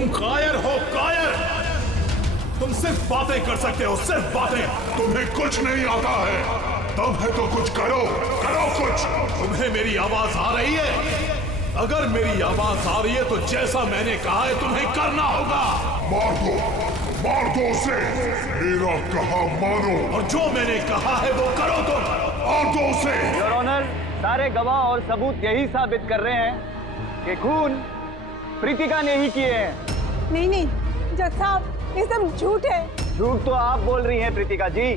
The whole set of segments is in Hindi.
तुम कायर हो, कायर। तुम सिर्फ बातें कर सकते हो, सिर्फ बातें। तुम्हें कुछ नहीं आता है। दम है तो कुछ करो, करो कुछ। तुम्हें मेरी आवाज आ रही है? अगर मेरी आवाज आ रही है तो जैसा मैंने कहा है तुम्हें करना होगा। मार दो उसे। मेरा कहा मानो और जो मैंने कहा है वो करो तुम। मार दो उसे। योर ऑनर, सारे गवाह और सबूत यही साबित कर रहे हैं कि खून प्रीतिका ने ही किए हैं। नहीं नहीं जज साहब, ये सब झूठ है। झूठ तो आप बोल रही हैं प्रीतिका जी,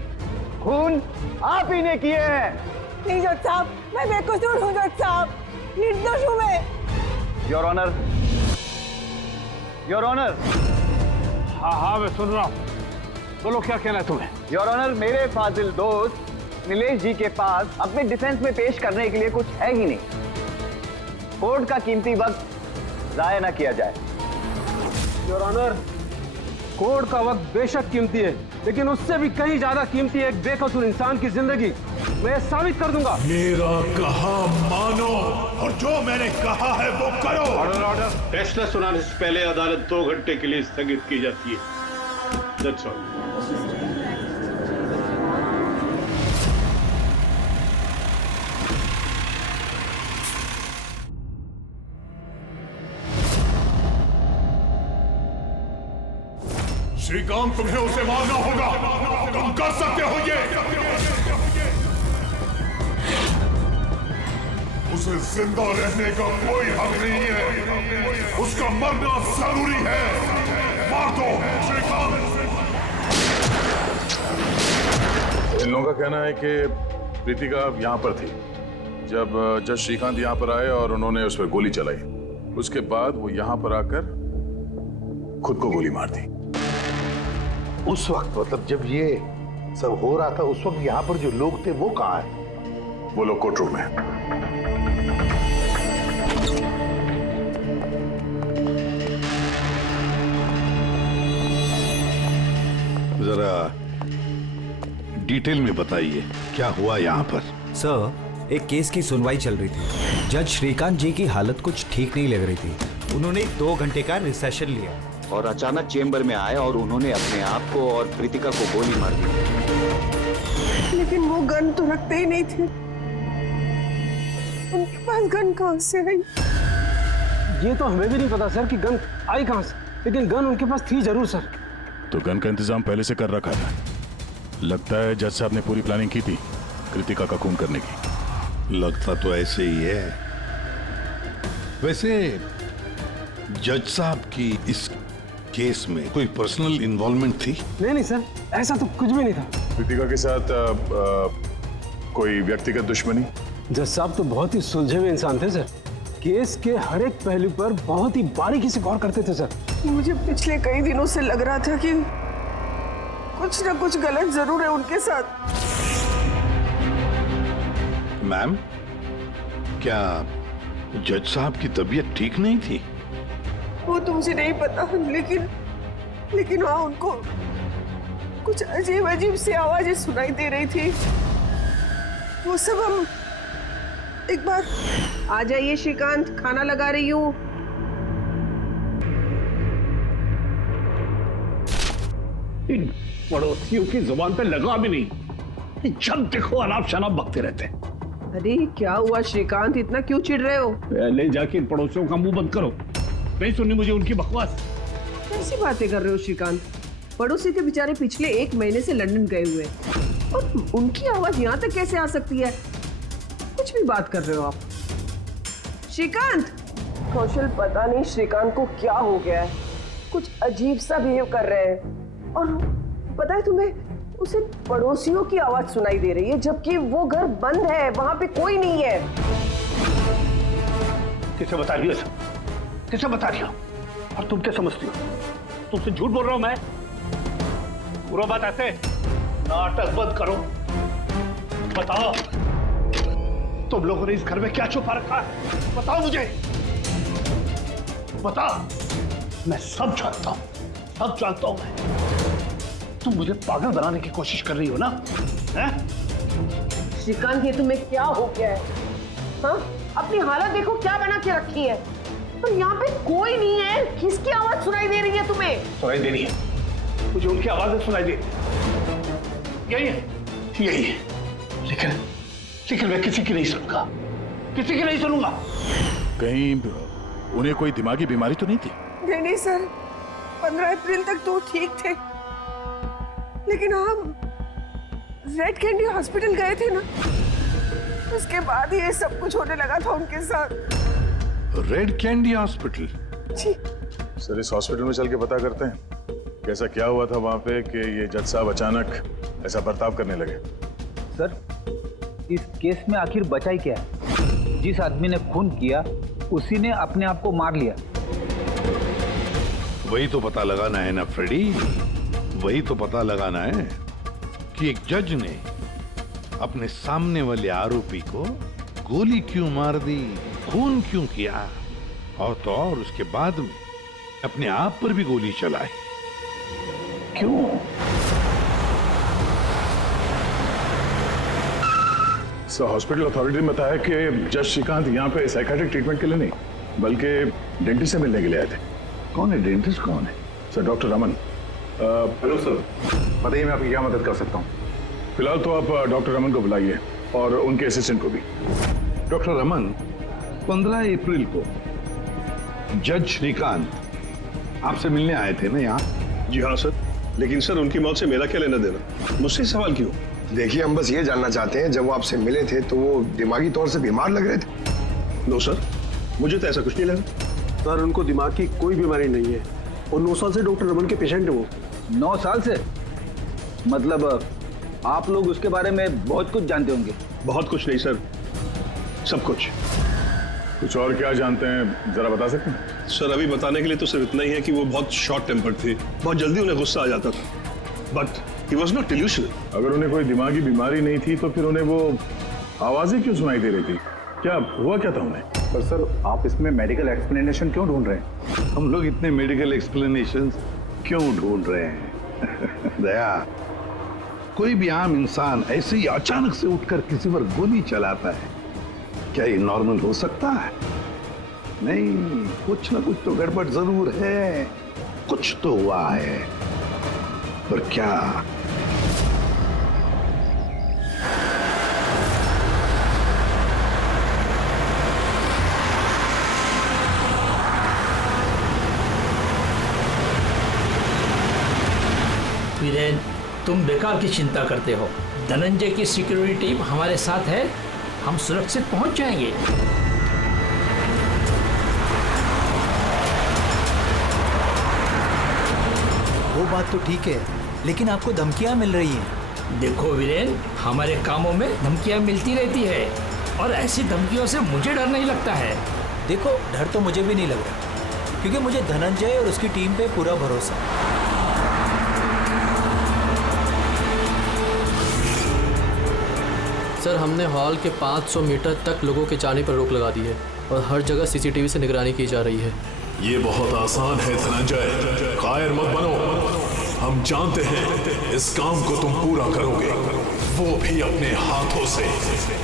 खून आप ही ने किए हैं। नहीं जज साहब, मैं बेकसूर हूँ जज साहब, निर्दोष हूँ मैं। Your honour, your honour. हाँ मैं सुन रहा हूँ, बोलो क्या कहना है तुम्हें। योर ऑनर, मेरे फाजिल दोस्त नीलेश जी के पास अपने डिफेंस में पेश करने के लिए कुछ है ही नहीं। कोर्ट का कीमती वक्त जाया ना किया जाए। योर ऑनर, कोर्ट का वक्त बेशक कीमती है, लेकिन उससे भी कहीं ज्यादा कीमती है एक बेकसूर इंसान की जिंदगी। मैं साबित कर दूंगा। मेरा कहा मानो और जो मैंने कहा है वो करो। Order, order. फैसला सुनाने से पहले अदालत 2 घंटे के लिए स्थगित की जाती है। That's all. श्रीकांत, तुम्हें उसे मारना होगा। तुम कर सकते हो ये। उसे जिंदा रहने का कोई हक नहीं है। उसका मरना जरूरी है। मार दो श्रीकांत। इन लोगों का कहना है कि प्रीतिका यहाँ पर थी जब जज श्रीकांत यहाँ पर आए और उन्होंने उस पर गोली चलाई। उसके बाद वो यहाँ पर आकर खुद को गोली मार दी। उस वक्त मतलब जब ये सब हो रहा था, उस वक्त यहाँ पर जो लोग थे वो कहाँ है? वो लोग कोर्ट रूम में। जरा डिटेल में बताइए क्या हुआ यहाँ पर। सर, एक केस की सुनवाई चल रही थी। जज श्रीकांत जी की हालत कुछ ठीक नहीं लग रही थी। उन्होंने 2 घंटे का रिसेशन लिया और अचानक चेंबर में आए और उन्होंने अपने आप को और प्रीतिका को गोली मार दी। लेकिन वो गन तो रखते ही नहीं थे। उनके पास गन कहाँ से आई? ये तो हमें भी नहीं पता सर कि गन आई कहाँ से, लेकिन गन उनके पास थी जरूर सर। तो गन का इंतजाम पहले से कर रखा था। लगता है जज साहब ने पूरी प्लानिंग की थी कृतिका का खून करने की। लगता तो ऐसे ही है। वैसे जज साहब की इस केस में कोई पर्सनल इन्वॉल्वमेंट थी? नहीं सर, ऐसा तो कुछ भी नहीं था। प्रीतिका के साथ कोई व्यक्तिगत दुश्मनी? जज साहब तो बहुत ही सुलझे हुए इंसान थे सर। केस के हर एक पहलू पर बहुत ही बारीकी से गौर करते थे सर। मुझे पिछले कई दिनों से लग रहा था कि कुछ ना कुछ गलत जरूर है उनके साथ। मैम, क्या जज साहब की तबीयत ठीक नहीं थी? वो तो मुझे नहीं पता, लेकिन वहाँ उनको कुछ अजीब अजीब सी आवाजें सुनाई दे रही थी। वो सब हम एक बार। आ जाइए श्रीकांत, खाना लगा रही हूँ। इन पड़ोसियों की जुबान पे लगा भी नहीं। जब देखो अनाप शनाप बकते रहते हैं। अरे क्या हुआ श्रीकांत, इतना क्यों चिढ़ रहे हो? पहले जाके इन पड़ोसियों का मुंह बंद करो। नहीं सुननी मुझे उनकी बकवास। कैसी बातें कर रहे हो श्रीकांत? पड़ोसी के बेचारे पिछले 1 महीने से लंदन गए हुए और उनकी आवाज यहाँ तक कैसे आ सकती है? कुछ भी बात कर रहे हो आप श्रीकांत। कौशल, पता नहीं श्रीकांत को क्या हो गया है, कुछ अजीब सा बिहेव कर रहे हैं। और पता है तुम्हें, उसे पड़ोसियों की आवाज सुनाई दे रही है जबकि वो घर बंद है, वहां पे कोई नहीं है। किसे बता रही हो सब? किसे बता रही हो? और तुम क्या समझती हो? तुमसे झूठ बोल रहा हूं मैं? पूरा बात ऐसे नाटक बंद करो। बताओ तुम लोगों ने इस घर में क्या छुपा रखा है? बताओ मुझे, बताओ। मैं सब जानता हूं, सब जानता हूं मैं। तुम मुझे पागल बनाने की कोशिश कर रही हो ना? हैं? श्रीकांत, ये तुम्हें क्या हो गया है? हाँ, अपनी हालत देखो क्या बना के रखी है। पर यहाँ पे कोई नहीं है, किसकी आवाज सुनाई दे सुनाई दे रही है, मुझे उनकी आवाजें सुनाई दे रही। यही है, यही है, लेकिन मैं किसी की नहीं सुनूंगा, किसी की नहीं सुनूंगा। कहीं उन्हें कोई दिमागी बीमारी तो नहीं थी? नहीं सर, 15 अप्रैल तक तो ठीक थे, लेकिन हम रेड कैंडी हॉस्पिटल गए थे ना, उसके बाद ये सब कुछ होने लगा था उनके साथ। Red candy hospital? जी सर, इस हॉस्पिटल में चल के पता करते हैं कैसा क्या हुआ था वहां पे कि ये जज साहब अचानक ऐसा बर्ताव करने लगे। सर, इस केस में आखिर बचा ही क्या है? जिस आदमी ने खून किया उसी ने अपने आप को मार लिया। वही तो पता लगाना है ना फ्रेडी, वही तो पता लगाना है कि एक जज ने अपने सामने वाले आरोपी को गोली क्यों मार दी, खून क्यों किया, और तो और उसके बाद में अपने आप पर भी गोली चलाई। क्यों? सर, हॉस्पिटल अथॉरिटी ने बताया कि जज श्रीकांत यहाँ पे साइकियाट्रिक ट्रीटमेंट के लिए नहीं बल्कि डेंटिस्ट से मिलने के लिए आए थे। कौन है डेंटिस्ट? कौन है? Sir, doctor Raman. Hello sir, बताइए मैं आपकी क्या मदद कर सकता हूँ? फिलहाल तो आप डॉक्टर रमन को बुलाइए और उनके असिस्टेंट को भी। डॉक्टर रमन, 15 अप्रैल को जज श्रीकांत आपसे मिलने आए थे ना यहाँ? जी हाँ सर, लेकिन सर उनकी मौत से मेरा क्या लेना देना? मुझसे सवाल क्यों? देखिए, हम बस ये जानना चाहते हैं, जब वो आपसे मिले थे तो वो दिमागी तौर से बीमार लग रहे थे? नो सर, मुझे तो ऐसा कुछ नहीं लगा। सर, उनको दिमाग की कोई बीमारी नहीं है और 9 साल से डॉक्टर रमन के पेशेंट है वो। 9 साल से? मतलब आप लोग उसके बारे में बहुत कुछ जानते होंगे। बहुत कुछ नहीं सर, सब कुछ। कुछ और क्या जानते हैं, जरा बता सकते हैं? सर, अभी बताने के लिए तो सिर्फ इतना ही है कि वो बहुत शॉर्ट टेम्पर्ड थे, बहुत जल्दी उन्हें गुस्सा आ जाता था, but he was not delusional. अगर उन्हें कोई दिमागी बीमारी नहीं थी तो फिर उन्हें वो आवाजें क्यों सुनाई दे रही थी? क्या हुआ क्या था उन्हें? पर सर, आप इसमें मेडिकल एक्सप्लेनेशन क्यों ढूंढ रहे हैं? हम लोग इतने मेडिकल एक्सप्लेनेशन क्यों ढूंढ रहे हैं? दया, कोई भी आम इंसान ऐसे ही अचानक से उठकर किसी पर गोली चलाता है, क्या ये नॉर्मल हो सकता है? नहीं, कुछ ना कुछ तो गड़बड़ जरूर है, कुछ तो हुआ है, पर क्या? वीरेन, तुम बेकार की चिंता करते हो। धनंजय की सिक्योरिटी टीम हमारे साथ है, हम सुरक्षित पहुंच जाएंगे। वो बात तो ठीक है, लेकिन आपको धमकियां मिल रही हैं। देखो वीरेन, हमारे कामों में धमकियां मिलती रहती है और ऐसी धमकियों से मुझे डर नहीं लगता है। देखो, डर तो मुझे भी नहीं लग रहा, क्योंकि मुझे धनंजय और उसकी टीम पे पूरा भरोसा है। सर, हमने हॉल के 500 मीटर तक लोगों के जाने पर रोक लगा दी है और हर जगह सीसीटीवी से निगरानी की जा रही है। ये बहुत आसान है धनंजय, कायर मत बनो। हम जानते हैं इस काम को तुम पूरा करोगे, वो भी अपने हाथों से।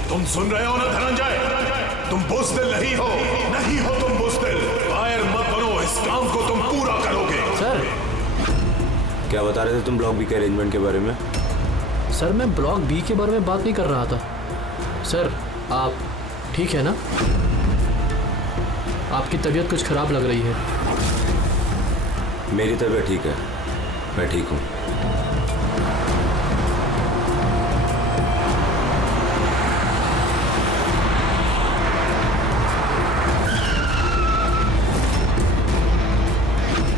तुम सुन रहे हो ना धनंजय? तुम बुज़दिल नहीं हो, नहीं हो तुम बुज़दिल। कायर मत बनो, इस काम को तुम पूरा करोगे। सर, क्या बता रहे थे तुम ब्लॉक बी के अरेंजमेंट के बारे में? सर, मैं ब्लॉक बी के बारे में बात नहीं कर रहा था। सर, आप ठीक है ना? आपकी तबीयत कुछ खराब लग रही है। मेरी तबीयत ठीक है, मैं ठीक हूँ।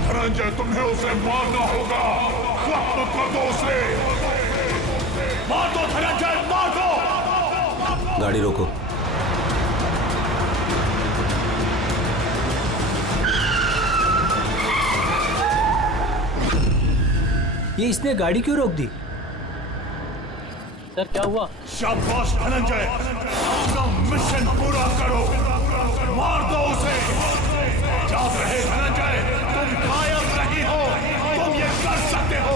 धनंजय, तुम्हें उसे मारना होगा। खत्म कर दो उसे। मार दो धनंजय, मार दो। गाड़ी रोको। ये इसने गाड़ी क्यों रोक दी? सर, क्या हुआ? शाबाश धनंजय, अपना मिशन पूरा करो। मार दो उसे। याद रहे धनंजय, तुम कायर नहीं हो, तुम ये कर सकते हो।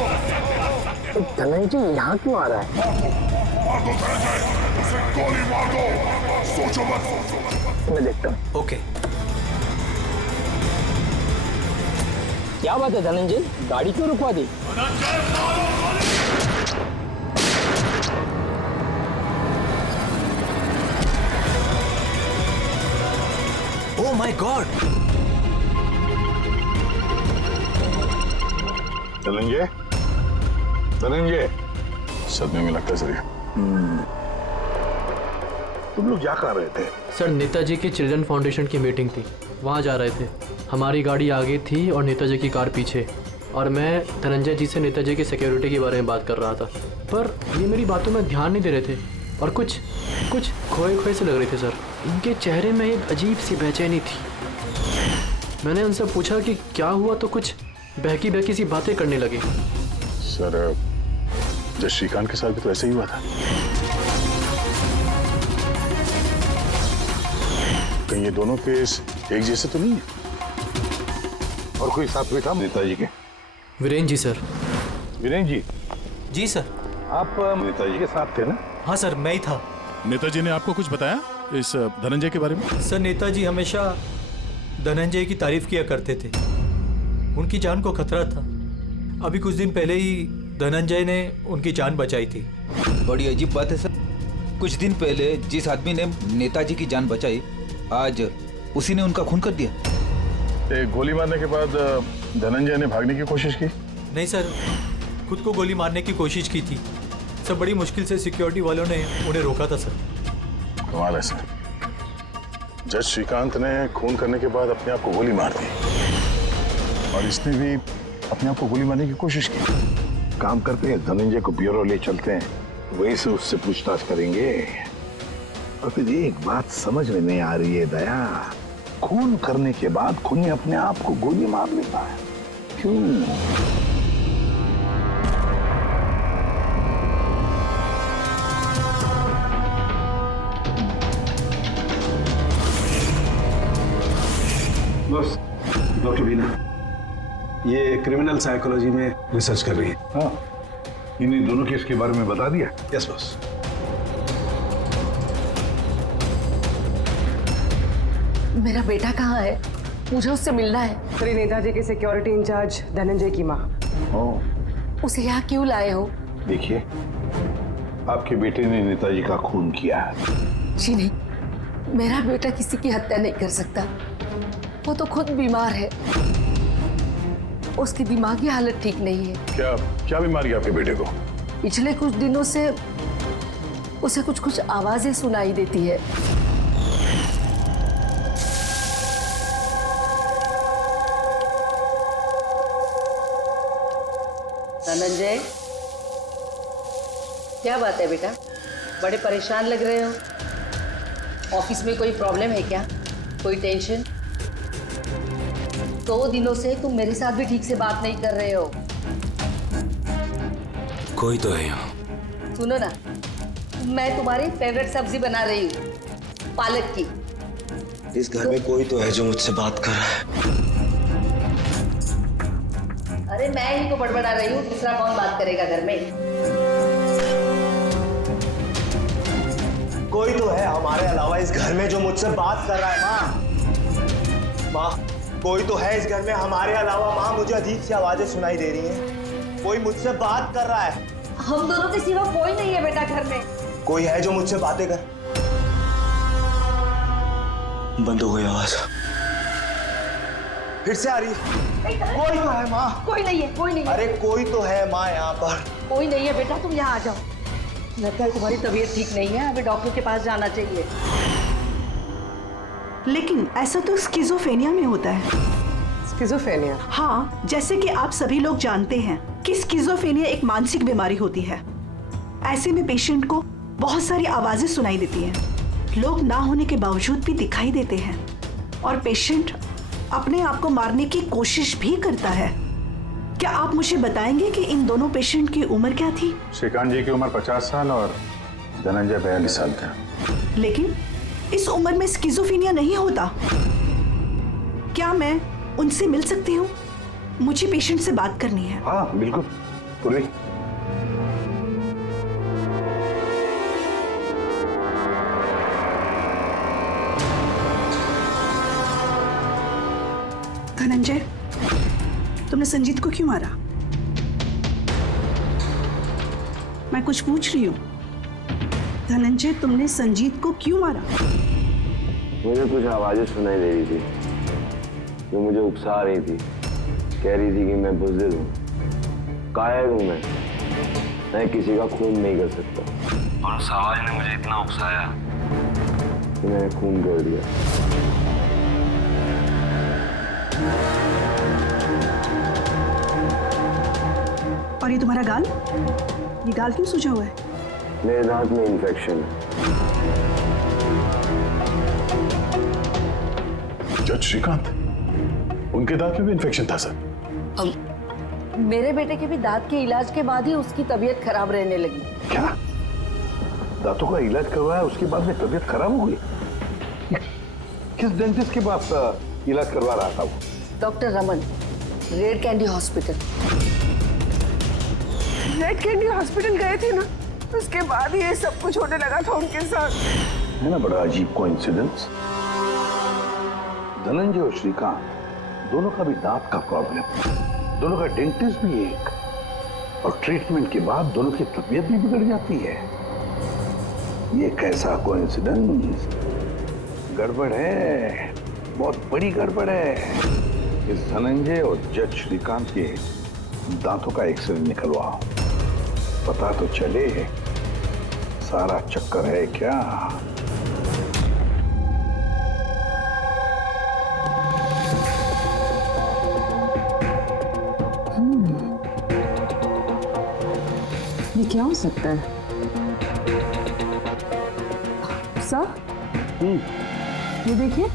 धनंजय यहाँ क्यों आ रहा है? मार दो धनंजय, उसे गोली मार दो। सोचो मत। मैं देखता हूँ। ओके। क्या बात है धनंजय, गाड़ी क्यों रुकवा दी? Oh my god! Dhananjay, Dhananjay, सदमे में लगता है सर। तुम लोग क्या कर रहे थे? सर नेताजी की चिल्ड्रन फाउंडेशन की मीटिंग थी, वहाँ जा रहे थे। हमारी गाड़ी आगे थी और नेताजी की कार पीछे, और मैं धनंजय जी से नेताजी की सिक्योरिटी के बारे में बात कर रहा था, पर ये मेरी बातों में ध्यान नहीं दे रहे थे और कुछ खोए खोए से लग रहे थे सर। इनके चेहरे में एक अजीब सी बेचैनी थी। मैंने उनसे पूछा कि क्या हुआ, तो कुछ बहकी सी बातें करने लगे। सर जब श्रीकांत के साथ भी तो ऐसे ही हुआ था। कहीं ये दोनों केस एक जैसे तो नहीं है? और कोई साथ में था नेताजी के? वीरेन जी सर। वीरेन जी? जी सर। आप नेताजी के साथ थे ना? हाँ सर, मैं ही था। नेताजी ने आपको कुछ बताया इस धनंजय के बारे में? सर नेताजी हमेशा धनंजय की तारीफ किया करते थे। उनकी जान को खतरा था। अभी कुछ दिन पहले ही धनंजय ने उनकी जान बचाई थी। बड़ी अजीब बात है सर, कुछ दिन पहले जिस आदमी ने नेताजी की जान बचाई, आज उसी ने उनका खून कर दिया। एक गोली मारने के बाद धनंजय ने भागने की कोशिश की? नहीं सर, खुद को गोली मारने की कोशिश की थी सर। बड़ी मुश्किल से सिक्योरिटी वालों ने उन्हें रोका था सर। कमाल है सर, जज श्रीकांत ने खून करने के बाद अपने आप को गोली मार दी और इसने भी अपने आप को गोली मारने की कोशिश की। काम करते हैं, धनंजय को ब्यूरो ले चलते हैं, वहीं से उससे पूछताछ करेंगे। और फिर एक बात समझ में नहीं आ रही है दया, खून करने के बाद खूनी अपने आप को गोली मार लेता है, क्यों? बस डॉक्टर बीना ये क्रिमिनल साइकोलॉजी में रिसर्च कर रही है। हाँ, इन्हीं दोनों केस के बारे में बता दिया? Yes boss. मेरा बेटा कहाँ है? मुझे उससे मिलना है। श्री नेताजी के सिक्योरिटी इंचार्ज धनंजय की माँ। उसे यहाँ क्यों लाए हो? देखिए, आपके बेटे ने नेताजी का खून किया है। जी नहीं, मेरा बेटा किसी की हत्या नहीं कर सकता। वो तो खुद बीमार है, उसकी दिमागी हालत ठीक नहीं है। क्या बीमारी है आपके बेटे को? पिछले कुछ दिनों से उसे कुछ आवाजें सुनाई देती है। धनंजय, क्या बात है बेटा? बड़े परेशान लग रहे हो। ऑफिस में कोई प्रॉब्लम है क्या? कोई टेंशन? 2 दिनों से तुम मेरे साथ भी ठीक से बात नहीं कर रहे हो। कोई तो है यहाँ। सुनो ना, मैं तुम्हारी फेवरेट सब्जी बना रही हूँ, पालक की। इस घर में कोई तो है जो मुझसे बात कर रहा है। अरे मैं ही तो बड़बड़ा रही हूँ, दूसरा कौन बात करेगा घर में? कोई तो है हमारे अलावा इस घर में जो मुझसे बात कर रहा है। माँ, कोई तो है इस घर में हमारे अलावा। माँ, मुझे अजीब सी आवाजें सुनाई दे रही हैं। कोई मुझसे बात कर रहा है। हम दोनों के सिवा कोई नहीं है बेटा घर में। कोई है जो मुझसे बातें कर। बंद हो गई आवाज, फिर से आ रही है। कोई तो है माँ। कोई नहीं है, कोई नहीं है। अरे कोई तो है माँ यहाँ पर। कोई नहीं है बेटा, तुम यहाँ आ जाओ। लगता है तुम्हारी तबीयत ठीक नहीं है, अभी डॉक्टर के पास जाना चाहिए। लेकिन ऐसा तो स्किज़ोफ्रेनिया में होता है। स्किज़ोफ्रेनिया? हाँ, जैसे कि आप सभी लोग जानते हैं कि स्किज़ोफ्रेनिया एक मानसिक बीमारी होती है। ऐसे में पेशेंट को बहुत सारी आवाजें सुनाई देती हैं, लोग ना होने के बावजूद भी दिखाई देते हैं, और पेशेंट अपने आप को मारने की कोशिश भी करता है। क्या आप मुझे बताएंगे कि इन दोनों पेशेंट की उम्र क्या थी? श्रीकांत जी की उम्र 50 साल और धनंजय 42 साल का। लेकिन इस उम्र में स्किज़ोफ्रेनिया नहीं होता। क्या मैं उनसे मिल सकती हूँ? मुझे पेशेंट से बात करनी है। हाँ बिल्कुल, पूर्वी। धनंजय, तुमने संजीत को क्यों मारा? मैं कुछ पूछ रही हूँ। धनंजय, तुमने संजीत को क्यों मारा? मुझे कुछ आवाजें सुनाई दे रही थी जो मुझे उकसा रही थी। कह रही थी कि मैं बुज़दिल हूँ, कायर हूँ, मैं किसी का खून नहीं कर सकता। और उस आवाज ने मुझे इतना उकसाया कि मैंने खून कर दिया। और ये तुम्हारा गाल? ये गाल क्यों सूजा हुआ है? मेरे दांत में इन्फेक्शन है। जज श्रीकांत, उनके दांत में भी इन्फेक्शन था सर? मेरे बेटे के भी दांत के इलाज के बाद ही उसकी तबीयत खराब रहने लगी। क्या? दांतों का इलाज करवाया उसके बाद में तबीयत खराब हो गई? किस डेंटिस्ट के पास इलाज करवा रहा था वो? Doctor Raman, red candy hospital. Red candy hospital गए थे ना, उसके बाद ही ये सब कुछ होने लगा था उनके साथ। है ना बड़ा अजीब कोइंसिडेंस। धनंजय और श्रीकांत दोनों का भी दांत का प्रॉब्लम, दोनों का डेंटिस्ट भी एक, और ट्रीटमेंट के बाद दोनों की तबीयत भी बिगड़ जाती है। ये कैसा कोइंसिडेंस? गड़बड़ है, बहुत बड़ी गड़बड़ है। इस धनंजय और जज श्रीकांत के दांतों का एक्सरे निकलवाओ, पता तो चले सारा चक्कर है क्या। ये क्या हो सकता है? सर, ये देखिए।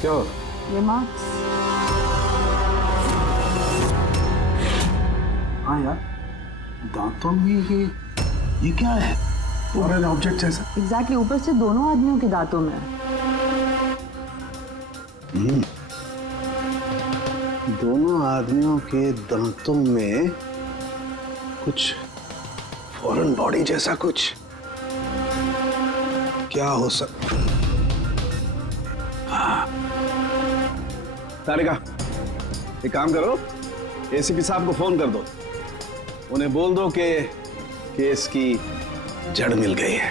क्या? ये मार्क्स। हाँ यार, दांतों में ये क्या है? फॉरेन ऑब्जेक्ट जैसा। एग्जैक्टली, ऊपर से दोनों आदमियों के दांतों में है। दोनों आदमियों के दांतों में कुछ फॉरेन बॉडी जैसा कुछ क्या हो सकता? तारिका, एक काम करो, एसीपी साहब को फोन कर दो, उन्हें बोल दो कि केस की जड़ मिल गई है।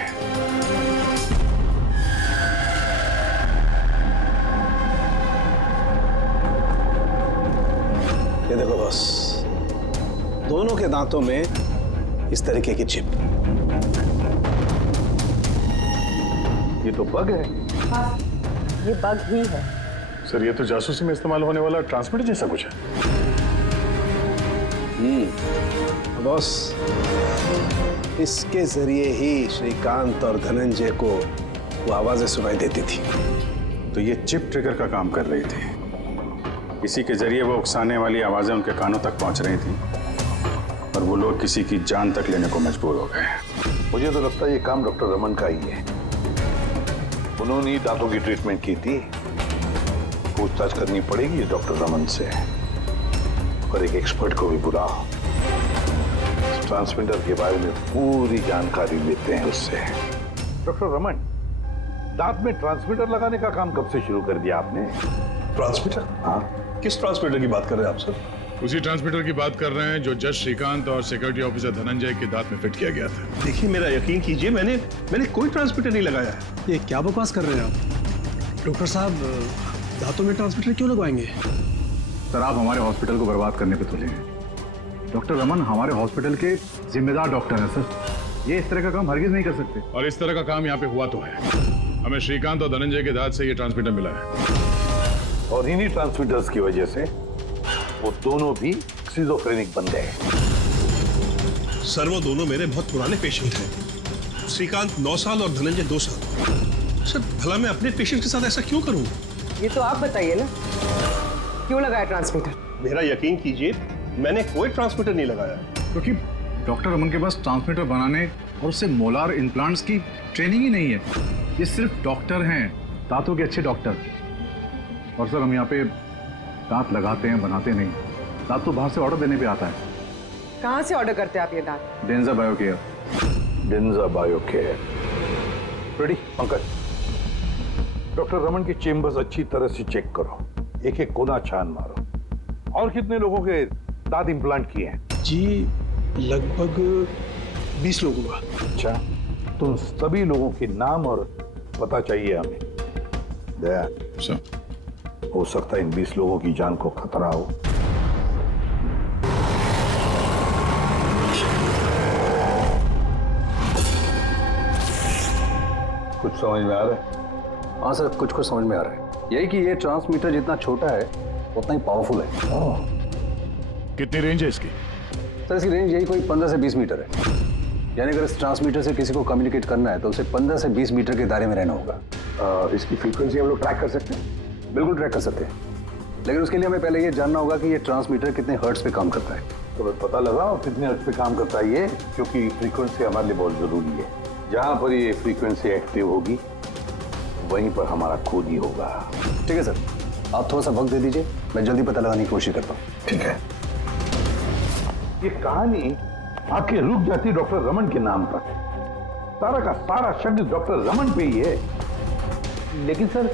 ये देखो बॉस, दोनों के दांतों में इस तरीके की चिप। ये तो बग है। हाँ, ये बग ही है। सर, ये तो जासूसी में इस्तेमाल होने वाला ट्रांसमीटर जैसा कुछ है। बॉस, इसके जरिए ही श्रीकांत और धनंजय को वो आवाजें सुनाई देती थी। तो ये चिप ट्रिगर का काम कर रही थी। इसी के जरिए वो उकसाने वाली आवाजें उनके कानों तक पहुंच रही थी और वो लोग किसी की जान तक लेने को मजबूर हो गए। मुझे तो लगता है ये काम डॉक्टर रमन का ही है। उन्होंने ही दांतों की ट्रीटमेंट की थी। पूछताछ करनी पड़ेगी डॉक्टर रमन से, और एक एक्सपर्ट को भी बुलाओ। ट्रांसमीटर के बारे में पूरी जानकारी लेते हैं उससे। डॉक्टर रमन, दांत में ट्रांसमीटर लगाने का काम कब से शुरू कर दिया आपने? ट्रांसमीटर? हाँ। किस ट्रांसमीटर की बात कर रहे हैं आप सर? उसी ट्रांसमीटर की बात कर रहे हैं जो जज श्रीकांत और सिक्योरिटी ऑफिसर धनंजय के दांत में फिट किया गया था। देखिए, मेरा यकीन कीजिए, मैंने कोई ट्रांसमीटर नहीं लगाया है। ये क्या बकवास कर रहे हैं आप? डॉक्टर साहब, दांतों में ट्रांसमीटर क्यों लगवाएंगे? सर, आप हमारे हॉस्पिटल को बर्बाद करने पे तुले हैं। डॉक्टर रमन हमारे हॉस्पिटल के जिम्मेदार डॉक्टर हैं सर। ये इस तरह का काम हरगिज नहीं कर सकते। और इस तरह का काम यहाँ पे हुआ तो है। हमें श्रीकांत और धनंजय के दांत से ये ट्रांसमीटर मिला है, और इन्हीं ट्रांसमीटर्स की वजह से वो दोनों भी स्किज़ोफ्रेनिक बन गए। सर, वो दोनों मेरे बहुत पुराने पेशेंट हैं। श्रीकांत 9 साल और धनंजय 2 साल। सर, भला मैं अपने पेशेंट के साथ ऐसा क्यों करूं? ये तो आप बताइए ना, क्यों लगाया ट्रांसमीटर? मेरा यकीन कीजिए, मैंने कोई ट्रांसमीटर नहीं लगाया। क्योंकि डॉक्टर रमन के पास ट्रांसमीटर बनाने और उससे मोलार इम्प्लांट्स की ट्रेनिंग ही नहीं है। ये सिर्फ डॉक्टर हैं, दांतों के अच्छे डॉक्टर। और सर, हम यहाँ पे दांत लगाते हैं, बनाते नहीं। दांत तो बाहर से ऑर्डर देने पे आता है। कहाँ से ऑर्डर करते हैं आप ये दांत? डेंजा बायोकेयर। डेंजा बायोकेयर। रेडी पंकज? डॉक्टर रमन की चेम्बर्स अच्छी तरह से चेक करो, एक एक कोना छान मारो। और कितने लोगों के दांत इम्प्लांट किए हैं? जी लगभग 20 लोगों का। अच्छा, तो उन सभी लोगों के नाम और पता चाहिए हमें। दया सर, हो सकता है इन 20 लोगों की जान को खतरा हो। कुछ समझ में आ रहा है? हाँ सर, कुछ समझ में आ रहा है। यही कि ये ट्रांसमीटर जितना छोटा है उतना ही पावरफुल है। कितनी रेंज है इसकी? सर इसकी रेंज यही कोई 15 से 20 मीटर है। यानी अगर इस ट्रांसमीटर से किसी को कम्युनिकेट करना है तो उसे 15 से 20 मीटर के दायरे में रहना होगा। इसकी फ्रीक्वेंसी हम लोग ट्रैक कर सकते हैं? बिल्कुल ट्रैक कर सकते हैं, लेकिन उसके लिए हमें पहले ये जानना होगा कि ये ट्रांसमीटर कितने हर्ट्ज पे काम करता है। तो पता लगाओ कितने हर्ट्ज पे काम करता है ये, क्योंकि फ्रीक्वेंसी हमारे लिए बहुत जरूरी है। जहां पर ये फ्रीक्वेंसी एक्टिव होगी वहीं पर हमारा खोज ही होगा। ठीक है सर, आप थोड़ा सा वक्त दे दीजिए, मैं जल्दी पता लगाने की कोशिश करता हूँ। ठीक है। ये कहानी आके रुक जाती डॉक्टर रमन के नाम पर। सारा का सारा शक डॉक्टर रमन पे ही है। लेकिन सर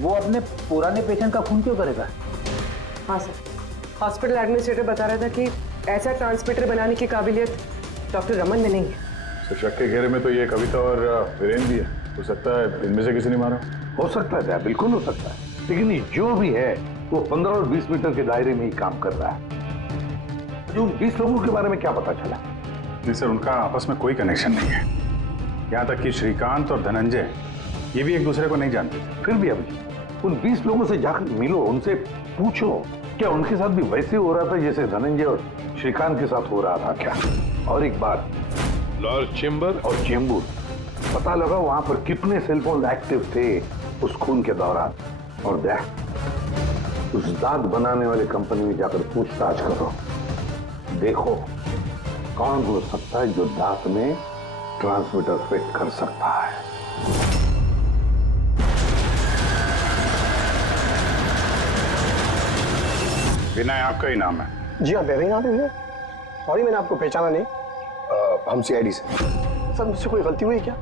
वो अपने पुराने पेशेंट का खून क्यों करेगा? हाँ सर, हॉस्पिटल एडमिनिस्ट्रेटर बता रहा था कि ऐसा ट्रांसमीटर बनाने की काबिलियत डॉक्टर रमन में नहीं है। तो शक के घेरे में तो ये कविता और वीरेन भी है। हो सकता है इनमें से किसी ने मारा। हो सकता है, बिल्कुल हो सकता है, लेकिन ये जो भी है वो 15 और 20 मीटर के दायरे में ही काम कर रहा है। जो 20 लोगों के बारे में क्या पता चला? नहीं सर, उनका आपस में कोई कनेक्शन नहीं है। यहाँ तक कि श्रीकांत और धनंजय ये भी एक दूसरे को नहीं जानते थे। फिर भी अभी उन 20 लोगों से जाकर मिलो, उनसे पूछो क्या उनके साथ भी वैसे हो रहा था जैसे धनंजय और श्रीकांत के साथ हो रहा था क्या? और एक बात, लॉर्ड चेम्बर और चेंबूर, पता लगा वहां पर कितने सेलफोन एक्टिव थे उस खून के दौरान। और देख, उस दांत बनाने वाले कंपनी में जाकर पूछताछ करो, देखो कौन हो सकता है जो दांत में ट्रांसमीटर फिट कर सकता है। विनय आपका ही नाम है? जी हाँ, मेरा ही नाम है। सॉरी, मैंने आपको पहचाना नहीं। हम सीआईडी से। सर मुझसे कोई गलती हुई क्या?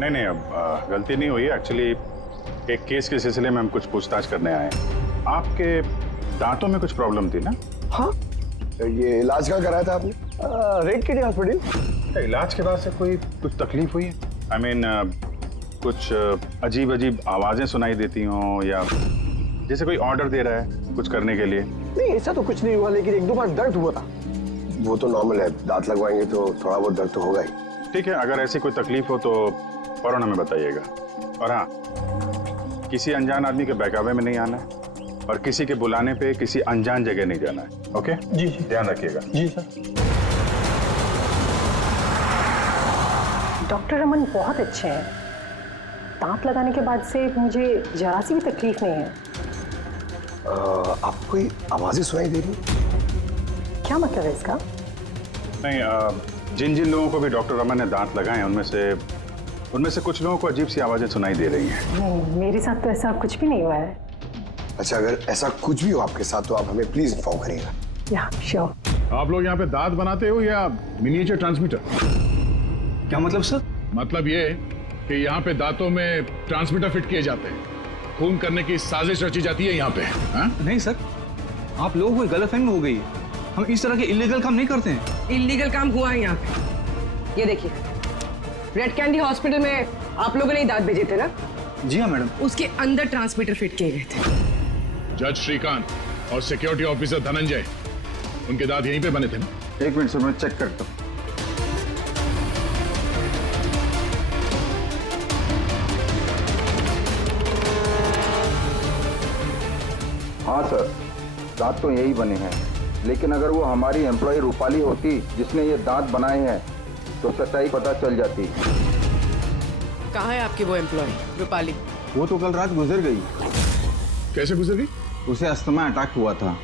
नहीं, अब गलती नहीं हुई। एक्चुअली एक केस के सिलसिले में हम कुछ पूछताछ करने आए हैं। आपके दांतों में कुछ प्रॉब्लम थी ना? हाँ, ये इलाज कहाँ कराया था आपने? रेड किडी हॉस्पिटल। इलाज के बाद से कुछ तकलीफ हुई? आई मीन कुछ अजीब अजीब आवाजें सुनाई देती हों, या जैसे कोई ऑर्डर दे रहा है कुछ करने के लिए? नहीं, ऐसा तो कुछ नहीं हुआ, लेकिन एक दो बार दर्द हुआ था। वो तो नॉर्मल है, दांत लगवाएंगे तो थोड़ा बहुत दर्द तो होगा ही। ठीक है, अगर ऐसी कोई तकलीफ हो तो फौरन हमें बताइएगा। और हाँ, किसी अनजान आदमी के बहकावे में नहीं आना है और किसी के बुलाने पे किसी अनजान जगह नहीं जाना है। ओके जी, ध्यान रखिएगा। जी सर। डॉक्टर रमन बहुत अच्छे हैं। दांत लगाने के बाद से मुझे जरा सी भी तकलीफ नहीं है। आपको कोई आवाजें सुनाई दे रही? क्या मतलब है इसका? नहीं, जिन जिन लोगों को भी डॉक्टर रमन ने दांत लगाए हैं उनमें से कुछ लोगों को अजीब सी आवाजें सुनाई दे रही हैं। नहीं, मेरे साथ तो ऐसा कुछ भी नहीं हुआ है। अच्छा, अगर ऐसा कुछ भी हो आपके साथ तो आप हमें प्लीज इन्फॉर्म करिएगा। या श्योर। आप लोग यहाँ पे दांत बनाते हो या मिनिएचर ट्रांसमीटर? क्या मतलब सर? मतलब ये कि यहाँ पे दांतों में ट्रांसमीटर फिट किए जाते हैं, खून करने की साजिश रची जाती है यहाँ पे। हा? नहीं सर, आप लोगों को गलतफहमी हो गई है। हम इस तरह के इलीगल काम नहीं करते हैं। इलीगल काम हुआ है यहाँ पे। ये देखिए, रेड कैंडी हॉस्पिटल में आप लोगों ने ही दांत भेजे थे ना? जी हाँ मैडम। उसके अंदर ट्रांसमीटर फिट किए गए थे। जज श्रीकांत और सिक्योरिटी ऑफिसर धनंजय, उनके दांत यहीं पे बने थे ना? एक मिनट सर, मैं चेक करता हूँ। हाँ सर, दांत तो यही बने हैं, लेकिन अगर वो हमारी एम्प्लॉय रूपाली होती जिसने ये दांत बनाए हैं तो सच्चाई पता चल जाती। कहाँ है आपकी वो एम्प्लॉय रूपाली? वो तो कल रात गुजर गई। कैसे गुजर गई? उसे अस्थमा अटैक हुआ था,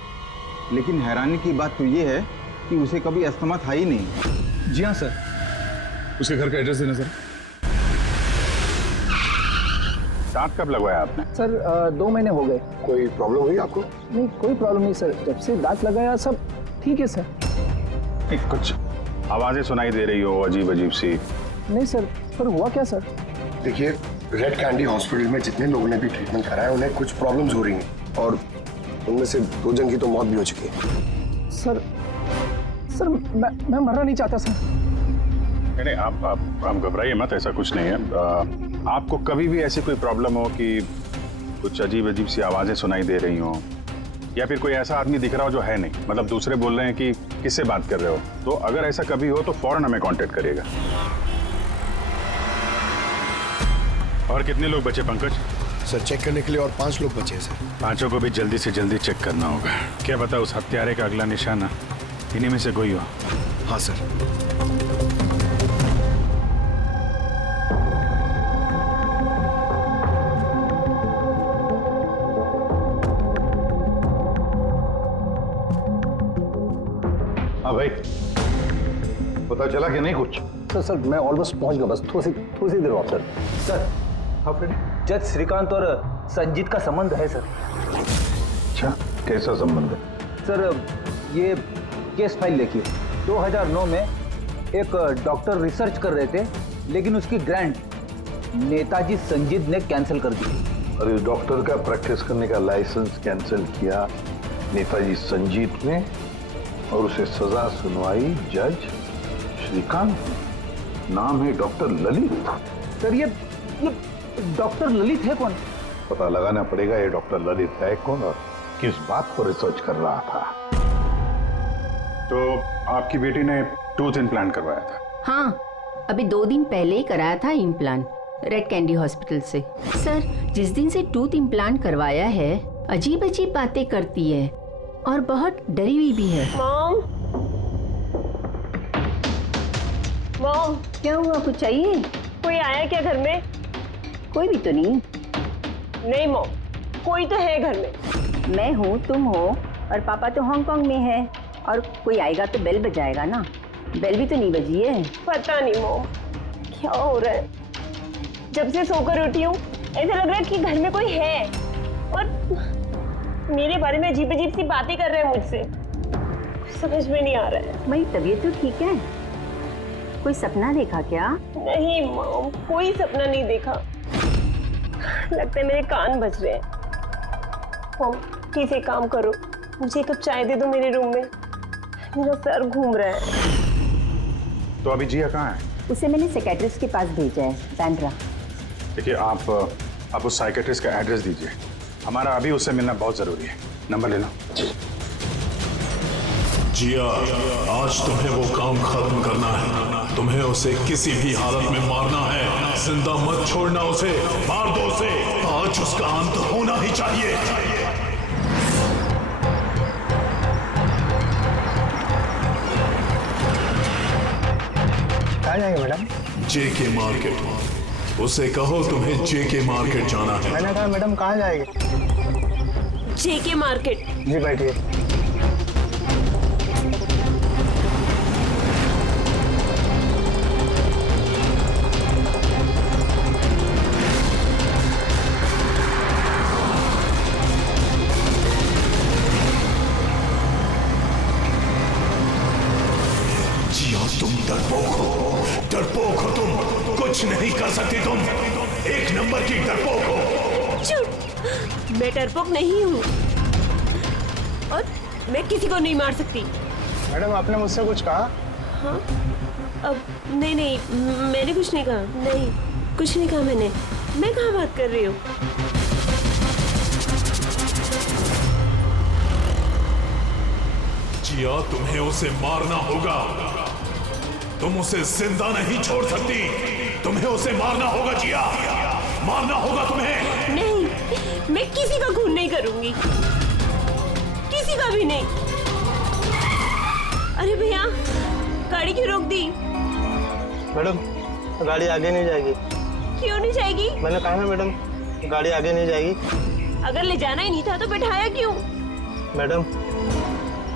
लेकिन हैरानी की बात तो ये है कि उसे कभी अस्थमा था ही नहीं। जी हाँ सर। उसके घर का एड्रेस देना सर। दांत कब लगवाया आपने? सर 2 महीने हो गए। कोई प्रॉब्लम हुई आपको? नहीं, कोई प्रॉब्लम नहीं सर, जब से दांत लगाया सब ठीक है सर। कुछ आवाजें सुनाई दे रही हो अजीब अजीब सी? नहीं सर, पर हुआ क्या सर? देखिए, रेड कैंडी हॉस्पिटल में जितने लोगों ने भी ट्रीटमेंट कराया उन्हें कुछ प्रॉब्लम्स हो रही हैं और उनमें से 2 जन की तो मौत भी हो चुकी है। सर मैं मरना नहीं चाहता सर। नहीं, आप घबराइए मत, ऐसा कुछ नहीं है। आपको कभी भी ऐसी कोई प्रॉब्लम हो कि कुछ अजीब सी आवाजें सुनाई दे रही हो या फिर कोई ऐसा आदमी दिख रहा हो जो है नहीं, मतलब दूसरे बोल रहे हैं कि किससे बात कर रहे हो, तो अगर ऐसा कभी हो तो फौरन हमें कांटेक्ट करिएगा। और कितने लोग बचे पंकज? सर चेक करने के लिए और 5 लोग बचे हैं सर। 5 को भी जल्दी से जल्दी चेक करना होगा। क्या पता उस हत्यारे का अगला निशाना इन्हीं में से कोई हो। हाँ सर। हाँ भाई, पता चला कि नहीं कुछ? सर मैं ऑलमोस्ट पहुंच गया, बस थोड़ी सी देर और सर। सर हाँ फ्रेंड, जज श्रीकांत और संजीत का संबंध है सर। अच्छा, कैसा संबंध है? सर ये केस फाइल देखिए। 2009 में एक डॉक्टर रिसर्च कर रहे थे, लेकिन उसकी ग्रांट नेताजी संजीत ने कैंसिल कर दी। और इस डॉक्टर का प्रैक्टिस करने का लाइसेंस कैंसिल किया नेताजी संजीत ने और उसे सजा सुनवाई जज श्रीकांत ने। नाम है डॉक्टर ललित। सर ये डॉक्टर ललित है कौन? पता लगाना पड़ेगा ये डॉक्टर ललित है कौन और किस बात पर रिसर्च कर रहा था। तो आपकी बेटी ने टूथ इम्प्लांट करवाया था? हाँ, अभी 2 दिन पहले ही कराया था इम्प्लांट रेड कैंडी हॉस्पिटल से। सर जिस दिन से टूथ इम्प्लांट करवाया है अजीब अजीब बातें करती है और बहुत डरी हुई भी है। मॉम क्या हुआ, कुछ चाहिए? कोई आया क्या घर में? कोई भी तो नहीं। नहीं मॉम, कोई तो है घर में। मैं हूँ, तुम हो और पापा तो हांगकांग में है और कोई आएगा तो बेल बजाएगा ना। बेल भी तो नहीं बजी है। पता नहीं मॉम क्या हो रहा है, जब से सोकर उठी हूँ ऐसा लग रहा है कि घर में कोई है और मेरे बारे में अजीब अजीब सी बातें कर रहे हैं मुझसे। समझ में नहीं आ रहा है। मेरी तबीयत तो ठीक है। कोई सपना देखा क्या? नहीं मॉम, कोई सपना नहीं देखा। लगता है मेरे कान बज रहे हैं। मॉम प्लीज एक काम करो, मुझे 1 कप चाय दे दो मेरे रूम में, मेरा सर घूम रहा है। तो अभी जिया कहाँ है? उसे मैंने साइकियाट्रिस्ट के पास भेजा है, बैंड्रा। देखिए आप उस साइकियाट्रिस्ट का एड्रेस दीजिए, हमारा अभी उससे मिलना बहुत जरूरी है। नंबर ले लो। जिया, आज तुम्हें वो काम खत्म करना है। तुम्हें उसे किसी भी हालत में मारना है। जिंदा मत छोड़ना उसे, मार दो उसे। आज उसका अंत होना ही चाहिए। कहाँ जाएंगे मैडम? जेके मार्केट। उसे कहो तुम्हें जेके मार्केट जाना है। मैंने कहा मैडम कहाँ जाएंगे? जेके मार्केट। जी बैठिए। तुम डरपोक हो तुम, कुछ नहीं कर सकती तुम, 1 नंबर की डरपोक हो। चुप, मैं डरपोक नहीं हूँ और मैं किसी को नहीं मार सकती। मैडम आपने मुझसे कुछ कहा? हाँ अब नहीं, मैंने कुछ नहीं कहा। नहीं, कुछ नहीं कहा मैंने। मैं कहाँ बात कर रही हूँ? जिया, तुम्हें उसे मारना होगा। तुम उसे जिंदा नहीं छोड़ सकती, तुम्हें उसे मारना होगा जिया, मारना होगा तुम्हें। नहीं, मैं किसी का खून नहीं करूंगी, किसी का भी नहीं। अरे भैया, गाड़ी क्यों रोक दी? मैडम गाड़ी आगे नहीं जाएगी। क्यों नहीं जाएगी? मैंने कहा ना मैडम, गाड़ी आगे नहीं जाएगी। अगर ले जाना ही नहीं था तो बैठाया क्यों? मैडम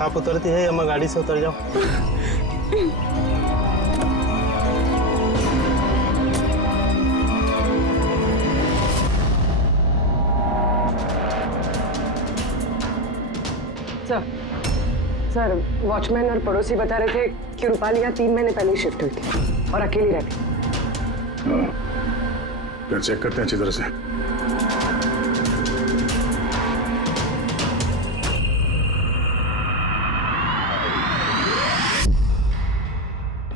आप उतरती है या मैं गाड़ी से उतर जाऊं? सर वॉचमैन और पड़ोसी बता रहे थे कि रूपाली यहाँ 3 महीने पहले ही शिफ्ट हुई थी और अकेली रहती। फिर चेक करते हैं अच्छी तरह से।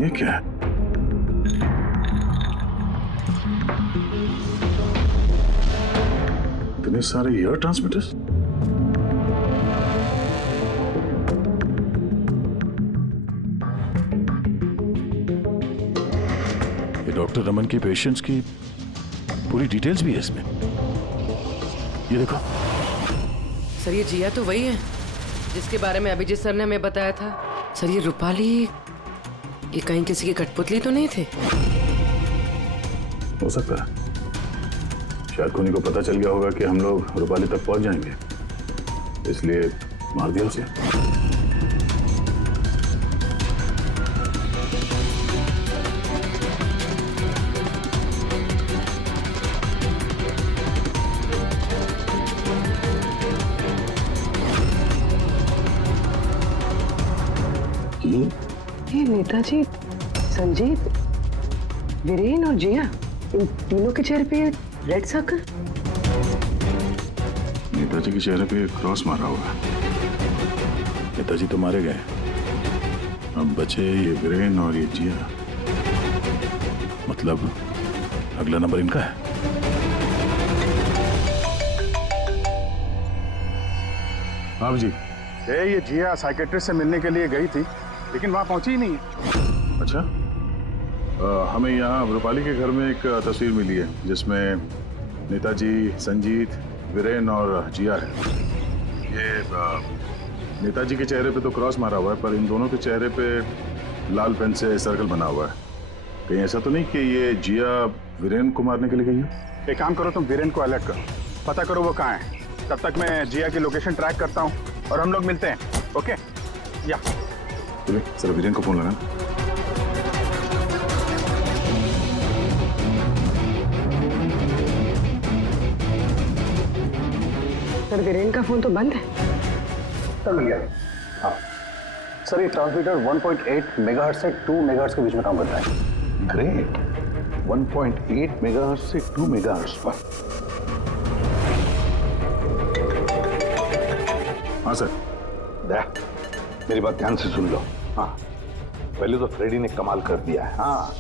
ये क्या है? इतने सारे एयर ट्रांसमिटर्स। ये डॉक्टर रमन की पेशेंट्स की पूरी डिटेल्स भी है इसमें। ये देखो। सर ये जिया तो वही है जिसके बारे में अभिजीत सर ने हमें बताया था। सर ये रूपाली, ये कहीं किसी की कठपुतली तो नहीं थे? हो सकता है, शायद कोनी को पता चल गया होगा कि हम लोग रूपाली तक पहुंच जाएंगे, इसलिए मार दिया उसे। ये नेताजी, संजीत, वीरेन और जिया, इन तीनों के चेहरे पे रेड सर्कल। नेताजी के चेहरे पे क्रॉस मारा हुआ। नेताजी तो मारे गए, अब बचे ये वीरेन और ये जिया। मतलब अगला नंबर इनका है। हाँ जी, ये जिया साइकेट्रिस्ट से मिलने के लिए गई थी, लेकिन वहां पहुंची ही नहीं है। अच्छा, हमें यहाँ रूपाली के घर में एक तस्वीर मिली है जिसमें नेताजी, संजीत, वीरेन और जिया है। ये नेताजी के चेहरे पे तो क्रॉस मारा हुआ है, पर इन दोनों के चेहरे पे लाल पेन से सर्कल बना हुआ है। कहीं ऐसा तो नहीं कि ये जिया वीरेन को मारने के लिए गई है? एक काम करो, तुम वीरेन को अलर्ट करो, पता करो वो कहाँ है। तब तक मैं जिया की लोकेशन ट्रैक करता हूँ और हम लोग मिलते हैं। ओके? या चलिए, सर वीरेन को फोन लगाना। सर वीरेन का फोन तो बंद है। सर मिल गया। हाँ सर, ये ट्रांसमीटर 1.8 मेगाहर्ट्ज से 2 मेगाहर्ट्ज के बीच में काम करता है। ग्रेट, 1.8 मेगाहर्ट्ज से 2 मेगाहर्ट्ज पर। हाँ सर। दया, मेरी बात ध्यान से सुन लो। हाँ, पहले तो फ्रेडी ने कमाल कर दिया है। हाँ,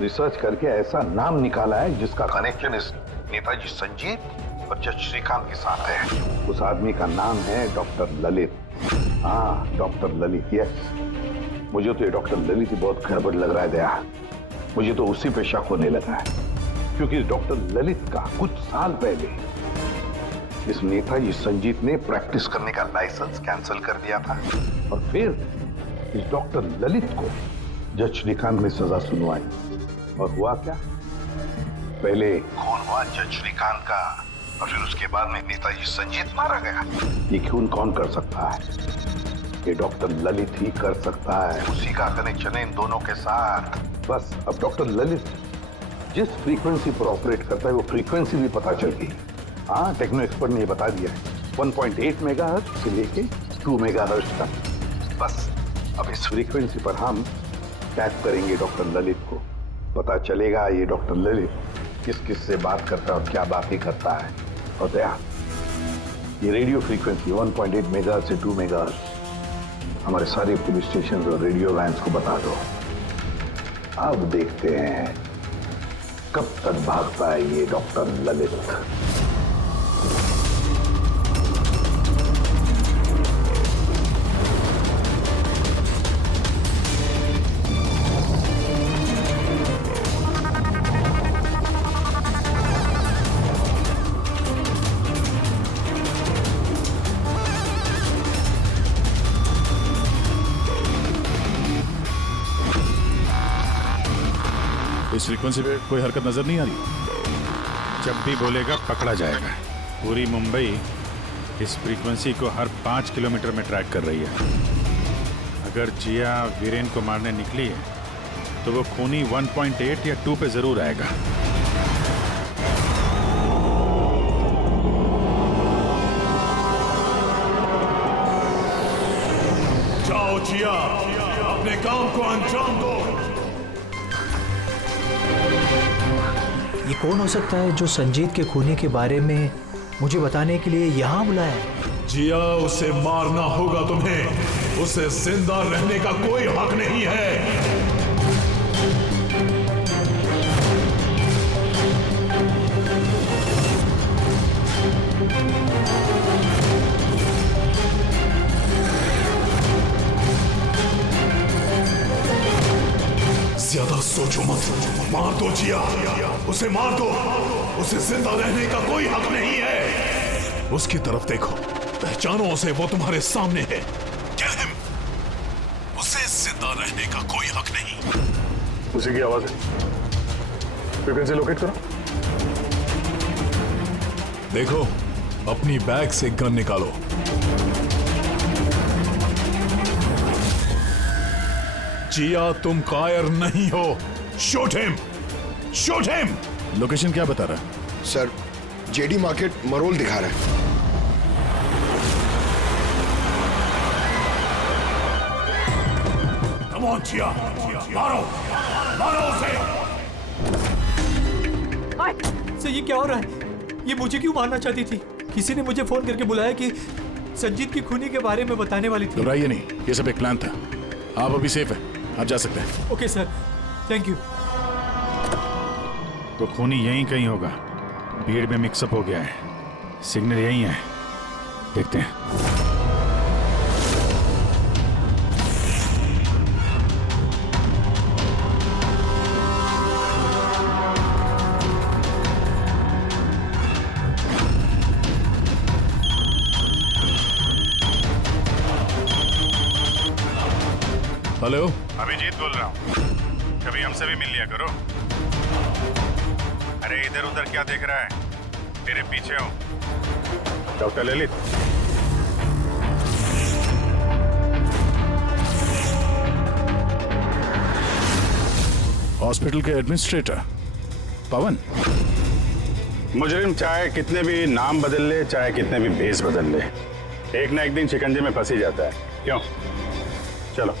रिसर्च करके ऐसा नाम निकाला है जिसका कनेक्शन इस नेताजी संजीत और जज श्रीकांत के साथ है। उस आदमी का नाम है डॉक्टर ललित। हाँ, डॉक्टर ललित। यस, मुझे तो ये डॉक्टर ललित ही बहुत गड़बड़ लग रहा है दया। मुझे तो उसी पे शक होने लगा है, क्योंकि डॉक्टर ललित का कुछ साल पहले इस नेताजी संजीत ने प्रैक्टिस करने का लाइसेंस कैंसिल कर दिया था, और फिर इस डॉक्टर ललित को जज श्रीकांत ने सजा सुनवाई। और हुआ क्या? पहले खून हुआ जज श्रीकांत का, और फिर उसके बाद में नेताजी संजीत मारा गया। ये खून कौन कर सकता है? ये डॉक्टर ललित ही कर सकता है। उसी का कनेक्शन है इन दोनों के साथ। बस अब डॉक्टर ललित जिस फ्रीक्वेंसी पर ऑपरेट करता है वो फ्रीक्वेंसी भी पता चल गई। हाँ, टेक्नो एक्सपर्ट ने ये बता दिया है, 1.8 मेगाहर्ट्ज से लेके 2 मेगाहर्ट्ज तक। बस अब इस फ्रीक्वेंसी पर हम टैप करेंगे डॉक्टर ललित को, पता चलेगा ये डॉक्टर ललित किस किस से बात करता है और क्या बातें करता है। और दया, ये रेडियो फ्रीक्वेंसी 1.8 मेगाहर्ट्ज से 2 मेगाहर्ट्ज हमारे सारे पुलिस स्टेशन और रेडियो वैन्स को बता दो। अब देखते हैं कब तक भागता है ये डॉक्टर ललित। इस फ्रीक्वेंसी पे कोई हरकत नजर नहीं आ रही। जब भी बोलेगा पकड़ा जाएगा। पूरी मुंबई इस फ्रीक्वेंसी को हर 5 किलोमीटर में ट्रैक कर रही है। अगर जिया वीरेन को मारने निकली है तो वो खूनी 1.8 या 2 पे जरूर आएगा। जाओ जिया, अपने काम को अंजाम दो। ये कौन हो सकता है जो संजीत के खूनी के बारे में मुझे बताने के लिए यहाँ बुलाया है? जिया, उसे मारना होगा तुम्हें। उसे जिंदा रहने का कोई हक नहीं है। ज्यादा सोचो मत, मार दो जिया, उसे मार दो। उसे जिंदा रहने का कोई हक नहीं है। उसकी तरफ देखो, पहचानो उसे, वो तुम्हारे सामने है। Kill him। उसे जिंदा रहने का कोई हक नहीं। उसी की आवाज है, फ्रीक्वेंसी लोकेट करो। देखो, अपनी बैग से गन निकालो। जिया, तुम कायर नहीं हो। Shoot him, shoot him. Location क्या बता रहा है? सर, जेडी मार्केट मरोल दिखा रहा है। कम ऑन जिया, मारो, मारो उसे। सर, ये क्या हो रहा है? ये मुझे क्यों मारना चाहती थी? किसी ने मुझे फोन करके बुलाया कि संजीत की खूनी के बारे में बताने वाली थी। घबराइए नहीं, ये सब एक प्लान था। आप अभी सेफ हैं, आप जा सकते हैं। Okay sir, thank you. तो खूनी यहीं कहीं होगा। भीड़ में मिक्सअप हो गया है। सिग्नल यहीं है, देखते हैं। हेलो, अभिजीत बोल रहा हूँ। कभी हमसे भी मिल लिया करो। अरे इधर उधर क्या देख रहा है? तेरे पीछे हूँ। डॉक्टर ललित। हॉस्पिटल के एडमिनिस्ट्रेटर पवन। मुजरिम चाहे कितने भी नाम बदल ले, चाहे कितने भी भेष बदल ले, एक ना एक दिन शिकंजे में फंस ही जाता है। क्यों? चलो।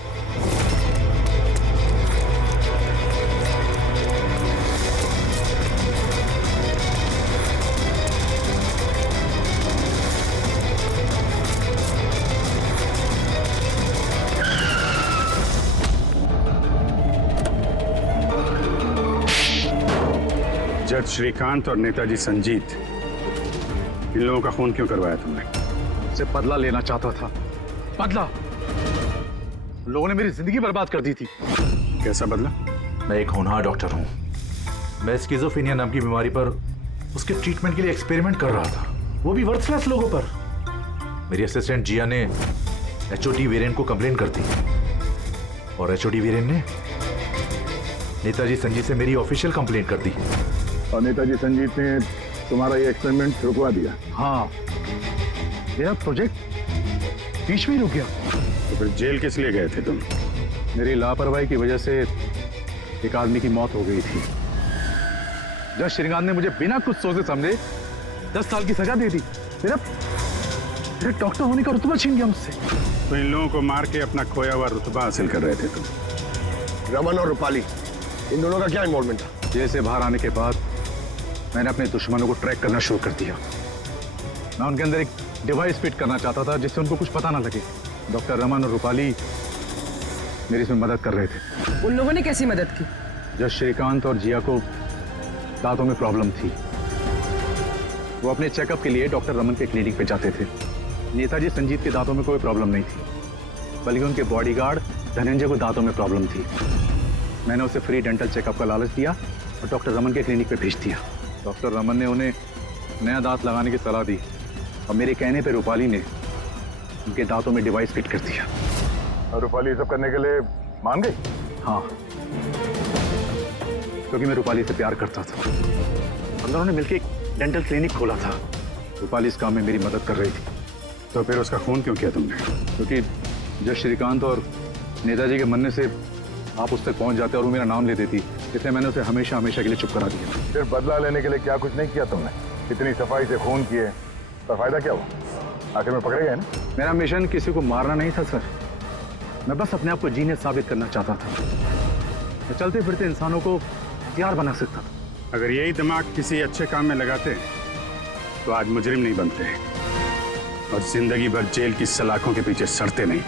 जज श्रीकांत और नेताजी संजीत, इन लोगों का खून क्यों करवाया तुमने? से बदला लेना चाहता था। बदला? लोगों ने मेरी जिंदगी बर्बाद कर दी थी। कैसा बदला? मैं एक होनहार डॉक्टर हूँ। मैं स्किज़ोफ्रेनिया नाम की बीमारी पर उसके ट्रीटमेंट के लिए एक्सपेरिमेंट कर रहा था, वो भी वर्थलेस लोगों पर। मेरी असिस्टेंट जिया ने एचओडी वीरेन को कंप्लेन कर दी और एचओडी वीरेन ने नेताजी संजीत से मेरी ऑफिशियल कंप्लेंट कर दी। और नेताजी संजीत ने तुम्हारा ये एक्सपेरिमेंट रुकवा दिया? हाँ, मेरा प्रोजेक्ट बीच में ही रुक गया। तो फिर जेल किस लिए गए थे तुम? मेरी लापरवाही की वजह से एक आदमी की मौत हो गई थी। जज श्रीकांत ने मुझे बिना कुछ सोचे समझे 10 साल की सजा दे दी। मेरा डॉक्टर होने का रुतबा छीन गया मुझसे। तो इन लोगों को मार के अपना खोया हुआ रुतबा हासिल कर रहे थे तुम। रमन और रूपाली, इन दोनों का क्या इन्वॉल्वमेंट था? जेल से बाहर आने के बाद मैंने अपने दुश्मनों को ट्रैक करना शुरू कर दिया। मैं उनके अंदर एक डिवाइस फिट करना चाहता था जिससे उनको कुछ पता ना लगे। डॉक्टर रमन और रूपाली मेरी इसमें मदद कर रहे थे। उन लोगों ने कैसी मदद की? जज श्रीकांत और जिया को दांतों में प्रॉब्लम थी। वो अपने चेकअप के लिए डॉक्टर रमन के क्लिनिक पे जाते थे। नेताजी संजीत के दांतों में कोई प्रॉब्लम नहीं थी, बल्कि उनके बॉडीगार्ड धनंजय को दांतों में प्रॉब्लम थी। मैंने उसे फ्री डेंटल चेकअप का लालच दिया और डॉक्टर रमन के क्लिनिक पे भेज दिया। डॉक्टर रमन ने उन्हें नया दांत लगाने की सलाह दी और मेरे कहने पे रूपाली ने उनके दांतों में डिवाइस फिट कर दिया। और रूपाली ये सब करने के लिए मान गई? हाँ, क्योंकि मैं रूपाली से प्यार करता था। हम दोनों ने मिलकर एक डेंटल क्लिनिक खोला था। रूपाली इस काम में मेरी मदद कर रही थी। तो फिर उसका खून क्यों किया तुमने? क्योंकि जब श्रीकांत और नेताजी के मरने से आप उस तक पहुंच जाते और वो मेरा नाम ले देती, इसलिए मैंने उसे हमेशा हमेशा के लिए चुप करा दिया। फिर बदला लेने के लिए क्या कुछ नहीं किया तुमने? इतनी सफाई से खून किए, पर फायदा क्या हुआ? आखिर में पकड़े गए ना? मेरा मिशन किसी को मारना नहीं था सर, मैं बस अपने आप को जीनियस साबित करना चाहता था। मैं चलते फिरते इंसानों को हथियार बना सकता था। अगर यही दिमाग किसी अच्छे काम में लगाते तो आज मुजरिम नहीं बनते और जिंदगी भर जेल की सलाखों के पीछे सड़ते नहीं।